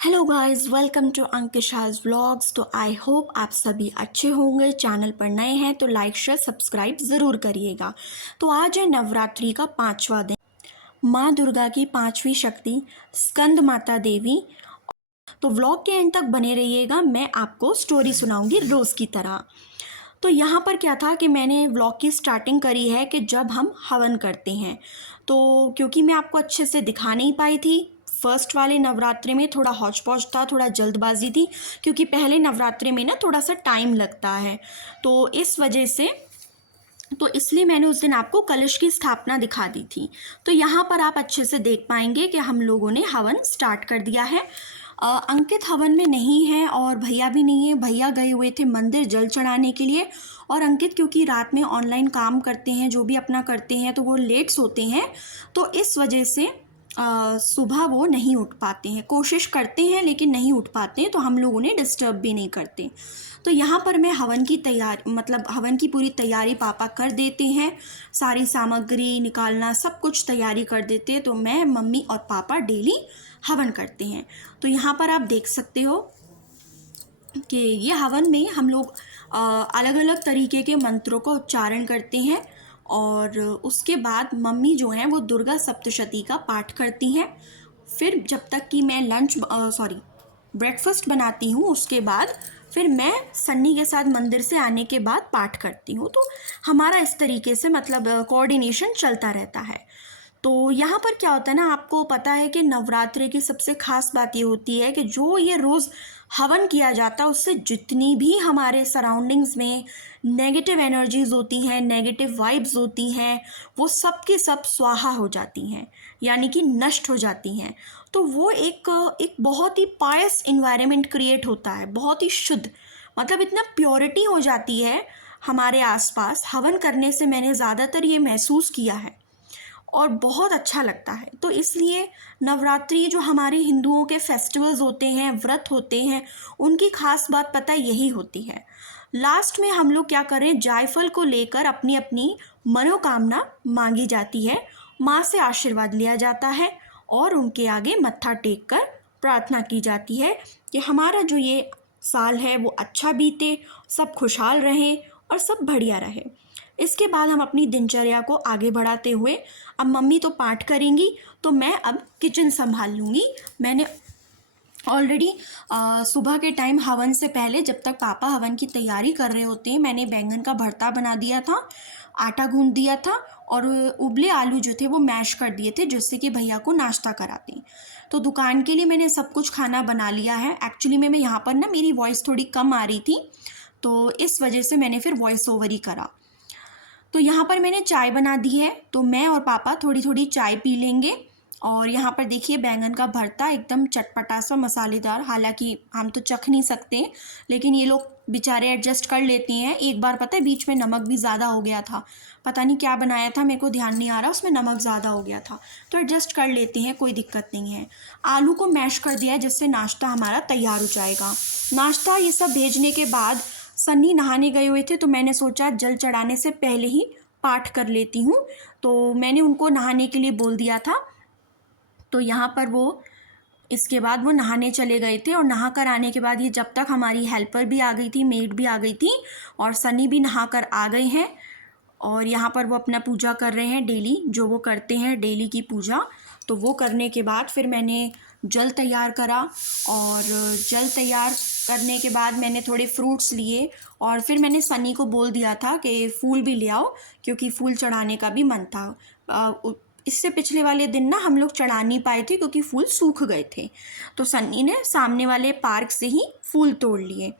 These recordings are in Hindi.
Hello guys, welcome to Ankisha's vlogs. तो आई होप आप सभी अच्छे होंगे। चैनल पर नए हैं तो लाइक शेयर सब्सक्राइब ज़रूर करिएगा। तो आज है नवरात्रि का 5वां दिन, माँ दुर्गा की 5वीं शक्ति स्कंद माता देवी। तो व्लॉग के एंड तक बने रहिएगा, मैं आपको स्टोरी सुनाऊंगी रोज़ की तरह। तो यहाँ पर क्या था कि मैंने व्लॉग की स्टार्टिंग करी है कि जब हम हवन करते हैं, तो क्योंकि मैं आपको अच्छे से दिखा नहीं पाई थी फर्स्ट वाले नवरात्रि में, थोड़ा हौच पौच था, थोड़ा जल्दबाजी थी, क्योंकि पहले नवरात्रि में ना थोड़ा सा टाइम लगता है, तो इस वजह से तो इसलिए मैंने उस दिन आपको कलश की स्थापना दिखा दी थी। तो यहाँ पर आप अच्छे से देख पाएंगे कि हम लोगों ने हवन स्टार्ट कर दिया है। अंकित हवन में नहीं है और भैया भी नहीं है, भैया गए हुए थे मंदिर जल चढ़ाने के लिए। और अंकित क्योंकि रात में ऑनलाइन काम करते हैं, जो भी अपना करते हैं, तो वो लेट सोते हैं, तो इस वजह से सुबह वो नहीं उठ पाते हैं। कोशिश करते हैं लेकिन नहीं उठ पाते हैं, तो हम लोग उन्हें डिस्टर्ब भी नहीं करते। तो यहाँ पर मैं हवन की तैयारी हवन की पूरी तैयारी पापा कर देते हैं, सारी सामग्री निकालना सब कुछ तैयारी कर देते हैं। तो मैं, मम्मी और पापा डेली हवन करते हैं। तो यहाँ पर आप देख सकते हो कि ये हवन में हम लोग अलग अलग तरीके के मंत्रों का उच्चारण करते हैं, और उसके बाद मम्मी जो हैं वो दुर्गा सप्तशती का पाठ करती हैं। फिर जब तक कि मैं ब्रेकफास्ट बनाती हूँ, उसके बाद फिर मैं सन्नी के साथ मंदिर से आने के बाद पाठ करती हूँ। तो हमारा इस तरीके से कोऑर्डिनेशन चलता रहता है। तो यहाँ पर क्या होता है ना, आपको पता है कि नवरात्रि की सबसे खास बात ये होती है कि जो ये रोज़ हवन किया जाता है, उससे जितनी भी हमारे सराउंडिंग्स में नेगेटिव एनर्जीज होती हैं, नेगेटिव वाइब्स होती हैं, वो सब की सब स्वाहा हो जाती हैं, यानी कि नष्ट हो जाती हैं। तो वो एक बहुत ही पायस इन्वायरमेंट क्रिएट होता है, बहुत ही शुद्ध, इतना प्योरिटी हो जाती है हमारे आसपास। हवन करने से मैंने ज़्यादातर ये महसूस किया है और बहुत अच्छा लगता है। तो इसलिए नवरात्रि जो हमारे हिंदुओं के फेस्टिवल्स होते हैं, व्रत होते हैं, उनकी खास बात पता यही होती है। लास्ट में हम लोग क्या करें, जायफल को लेकर अपनी अपनी मनोकामना मांगी जाती है, माँ से आशीर्वाद लिया जाता है और उनके आगे मत्था टेक कर प्रार्थना की जाती है कि हमारा जो ये साल है वो अच्छा बीते, सब खुशहाल रहें और सब बढ़िया रहे। इसके बाद हम अपनी दिनचर्या को आगे बढ़ाते हुए, अब मम्मी तो पाठ करेंगी तो मैं अब किचन संभाल लूँगी। मैंने ऑलरेडी सुबह के टाइम हवन से पहले, जब तक पापा हवन की तैयारी कर रहे होते हैं, मैंने बैंगन का भरता बना दिया था, आटा गूंद दिया था और उबले आलू जो थे वो मैश कर दिए थे, जिससे कि भैया को नाश्ता कराते। तो दुकान के लिए मैंने सब कुछ खाना बना लिया है। एक्चुअली में मैं यहाँ पर ना, मेरी वॉइस थोड़ी कम आ रही थी, तो इस वजह से मैंने फिर वॉइस ओवर ही करा। तो यहाँ पर मैंने चाय बना दी है, तो मैं और पापा थोड़ी थोड़ी चाय पी लेंगे। और यहाँ पर देखिए बैंगन का भरता एकदम चटपटा सा मसालेदार, हालांकि हम तो चख नहीं सकते, लेकिन ये लोग बेचारे एडजस्ट कर लेते हैं। एक बार पता है बीच में नमक भी ज़्यादा हो गया था, पता नहीं क्या बनाया था, मेरे को ध्यान नहीं आ रहा, उसमें नमक ज़्यादा हो गया था, तो एडजस्ट कर लेते हैं, कोई दिक्कत नहीं है। आलू को मैश कर दिया है, जिससे नाश्ता हमारा तैयार हो जाएगा। नाश्ता ये सब भेजने के बाद सन्नी नहाने गए हुए थे, तो मैंने सोचा जल चढ़ाने से पहले ही पाठ कर लेती हूँ, तो मैंने उनको नहाने के लिए बोल दिया था। तो यहाँ पर इसके बाद वो नहाने चले गए थे, और नहा कर आने के बाद ये जब तक हमारी हेल्पर भी आ गई थी, मेड भी आ गई थी, और सनी भी नहा कर आ गए हैं। और यहाँ पर वो अपना पूजा कर रहे हैं, डेली जो वो करते हैं, डेली की पूजा। तो वो करने के बाद फिर मैंने जल तैयार करा, और जल तैयार करने के बाद मैंने थोड़े फ्रूट्स लिए, और फिर मैंने सनी को बोल दिया था कि फूल भी ले आओ, क्योंकि फूल चढ़ाने का भी मन था। इससे पिछले वाले दिन ना हम लोग चढ़ा नहीं पाए थे क्योंकि फूल सूख गए थे, तो सन्नी ने सामने वाले पार्क से ही फूल तोड़ लिए।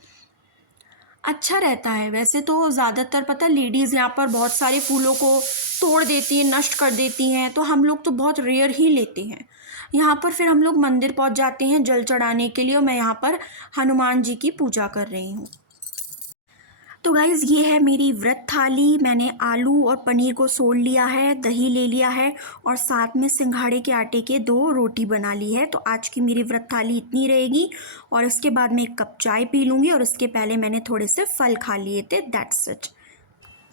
अच्छा रहता है वैसे तो। ज़्यादातर पता लेडीज़ यहाँ पर बहुत सारे फूलों को तोड़ देती हैं, नष्ट कर देती हैं, तो हम लोग तो बहुत रेयर ही लेते हैं। यहाँ पर फिर हम लोग मंदिर पहुँच जाते हैं जल चढ़ाने के लिए, और मैं यहाँ पर हनुमान जी की पूजा कर रही हूँ। तो गाइज़ ये है मेरी व्रत थाली। मैंने आलू और पनीर को सोल लिया है, दही ले लिया है, और साथ में सिंघाड़े के आटे के 2 रोटी बना ली है। तो आज की मेरी व्रत थाली इतनी रहेगी, और इसके बाद मैं 1 कप चाय पी लूँगी, और इसके पहले मैंने थोड़े से फल खा लिए थे, दैट्स इट।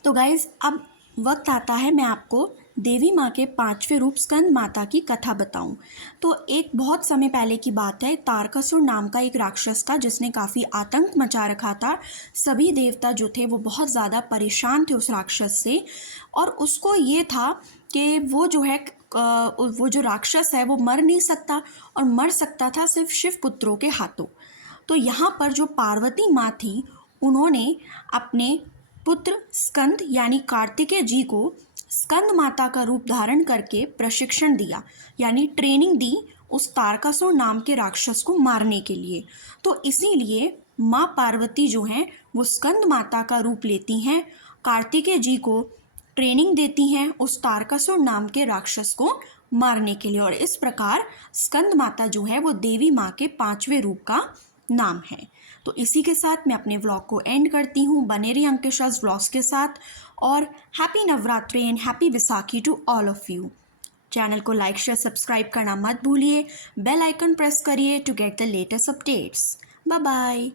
तो गाइज़ अब वक्त आता है मैं आपको देवी माँ के पांचवें रूप स्कंद माता की कथा बताऊं। तो एक बहुत समय पहले की बात है, तारकासुर नाम का एक राक्षस था जिसने काफ़ी आतंक मचा रखा था। सभी देवता जो थे वो बहुत ज़्यादा परेशान थे उस राक्षस से, और उसको ये था कि वो जो है वो जो राक्षस है वो मर नहीं सकता, और मर सकता था सिर्फ शिव पुत्रों के हाथों। तो यहाँ पर जो पार्वती माँ थी, उन्होंने अपने पुत्र स्कंद यानी कार्तिकेय जी को स्कंद माता का रूप धारण करके प्रशिक्षण दिया, यानी ट्रेनिंग दी उस तारकासुर नाम के राक्षस को मारने के लिए। तो इसीलिए माँ पार्वती जो हैं वो स्कंद माता का रूप लेती हैं, कार्तिकेय जी को ट्रेनिंग देती हैं उस तारकासुर नाम के राक्षस को मारने के लिए, और इस प्रकार स्कंद माता जो है वो देवी माँ के पांचवें रूप का नाम है। तो इसी के साथ मैं अपने व्लॉग को एंड करती हूँ। बने रहिए अंकिशा's व्लॉग्स के साथ, और happy Navratri and happy Vaisakhi to all of you. Channel को लाइक शेयर सब्सक्राइब करना मत भूलिए, बेल आइकन प्रेस करिए to get the latest updates. Bye bye.